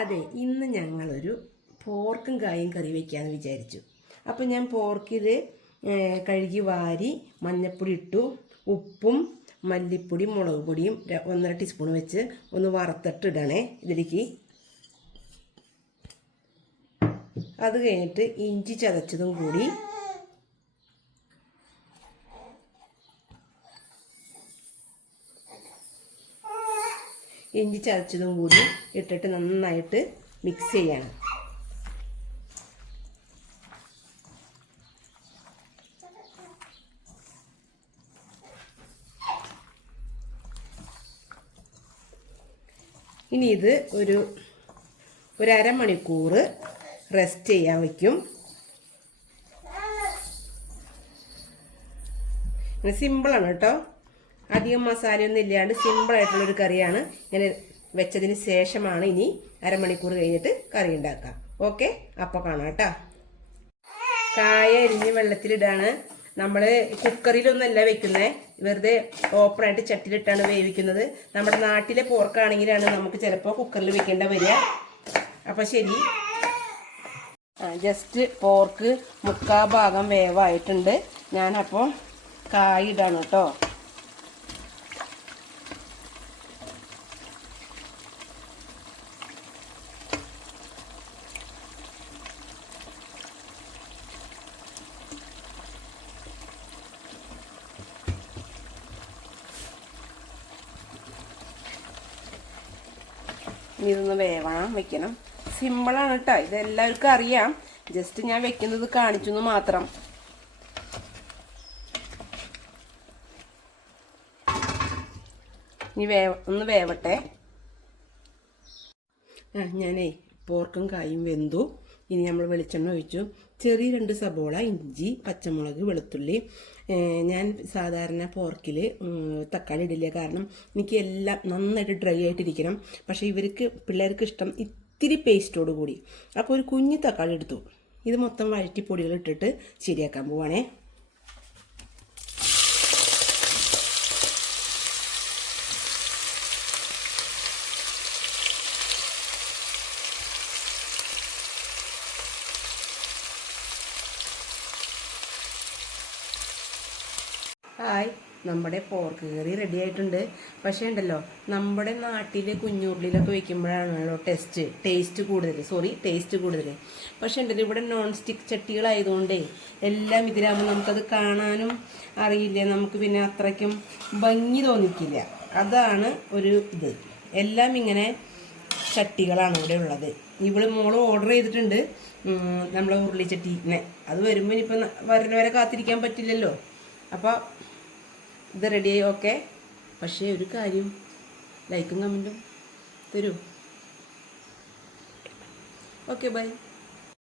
അതെ, ഇന്ന് ഞങ്ങളൊരു പോർക്കും കായും കറി വയ്ക്കാമെന്ന് വിചാരിച്ചു. അപ്പോൾ ഞാൻ പോർക്കിൽ കഴുകി വാരി മഞ്ഞൾപ്പൊടി ഇട്ടു, ഉപ്പും മല്ലിപ്പൊടി മുളക് പൊടിയും 1.5 ടീസ്പൂൺ വെച്ച് ഒന്ന് വറുത്തിട്ടിടണേ ഇതിലേക്ക്. അത് കഴിഞ്ഞിട്ട് ഇഞ്ചി ചതച്ചതും കൂടി ഇട്ടിട്ട് നന്നായിട്ട് മിക്സ് ചെയ്യണം. ഇനി ഇത് ഒരു അരമണിക്കൂർ റെസ്റ്റ് ചെയ്യാൻ വയ്ക്കും. സിമ്പിളാണ് കേട്ടോ, അധികം മസാലയൊന്നും ഇല്ലാണ്ട് സിമ്പിളായിട്ടുള്ളൊരു കറിയാണ്. ഇങ്ങനെ വെച്ചതിന് ശേഷമാണ് ഇനി അരമണിക്കൂർ കഴിഞ്ഞിട്ട് കറി ഉണ്ടാക്കാം. ഓക്കെ, അപ്പോൾ കാണാം കേട്ടോ. കായ അരിഞ്ഞ് വെള്ളത്തിലിടാണ്. നമ്മൾ കുക്കറിലൊന്നല്ല വെക്കുന്നത്, വെറുതെ ഓപ്പണായിട്ട് ചട്ടിയിലിട്ടാണ് വേവിക്കുന്നത്. നമ്മുടെ നാട്ടിലെ പോർക്കാണെങ്കിലാണ് നമുക്ക് ചിലപ്പോൾ കുക്കറിൽ വെക്കേണ്ട വരിക. അപ്പോൾ ശരി, ജസ്റ്റ് പോർക്ക് 3/4 ഭാഗം വേവായിട്ടുണ്ട്. ഞാനപ്പോൾ കായ ഇടാണ് കേട്ടോ. ഇനി ഇതൊന്ന് വേവണം വെക്കണം. സിമ്പിളാണ് കേട്ടോ, ഇതെല്ലാവർക്കും അറിയാം. ജസ്റ്റ് ഞാൻ വെക്കുന്നത് കാണിച്ചു എന്ന് മാത്രം. ഇനി ഒന്ന് വേവട്ടെ. ഞാനേ പോർക്കും കായും വെന്തു. ഇനി നമ്മൾ വെളിച്ചെണ്ണ ഒഴിച്ചു. ചെറിയ 2 സബോള, ഇഞ്ചി, പച്ചമുളക്, വെളുത്തുള്ളി. ഞാൻ സാധാരണ പോർക്കിൽ തക്കാളി ഇടില്ല, കാരണം എനിക്ക് എല്ലാം നന്നായിട്ട് ഡ്രൈ ആയിട്ടിരിക്കണം. പക്ഷേ പിള്ളേർക്ക് ഇഷ്ടം ഇത്തിരി പേസ്റ്റോട് കൂടി. അപ്പോൾ ഒരു കുഞ്ഞു തക്കാളി എടുത്തു. ഇത് മൊത്തം വഴറ്റി പൊടികൾ ഇട്ടിട്ട് ശരിയാക്കാൻ പോവാണേ. ഹായ്, നമ്മുടെ പോർക്ക് കറി റെഡി ആയിട്ടുണ്ട്. പക്ഷേ ഉണ്ടല്ലോ, നമ്മുടെ നാട്ടിലെ കുഞ്ഞുരുളിയിലൊക്കെ വെക്കുമ്പോഴാണല്ലോ ടേസ്റ്റ് കൂടുതൽ. പക്ഷേ ഉണ്ടല്ലോ, ഇവിടെ നോൺ സ്റ്റിക്ക് ചട്ടികളായതുകൊണ്ടേ എല്ലാം ഇതിലാകുമ്പോൾ നമുക്കത് കാണാനും അറിയില്ല, നമുക്ക് പിന്നെ അത്രയ്ക്കും ഭംഗി തോന്നിക്കില്ല. അതാണ് ഒരു ഇത്. എല്ലാം ഇങ്ങനെ ചട്ടികളാണ് ഇവിടെ ഉള്ളത്. മോള് ഓർഡർ ചെയ്തിട്ടുണ്ട് നമ്മളെ ഉരുളിച്ചട്ടീനെ. അത് വരുമ്പോൾ ഇനിയിപ്പോൾ വരുന്നവരെ കാത്തിരിക്കാൻ പറ്റില്ലല്ലോ. അപ്പോൾ ഇത് റെഡിയായി. ഓക്കെ, പക്ഷേ ഒരു കാര്യം, ലൈക്കും കമൻറ്റും തരൂ. Okay, by.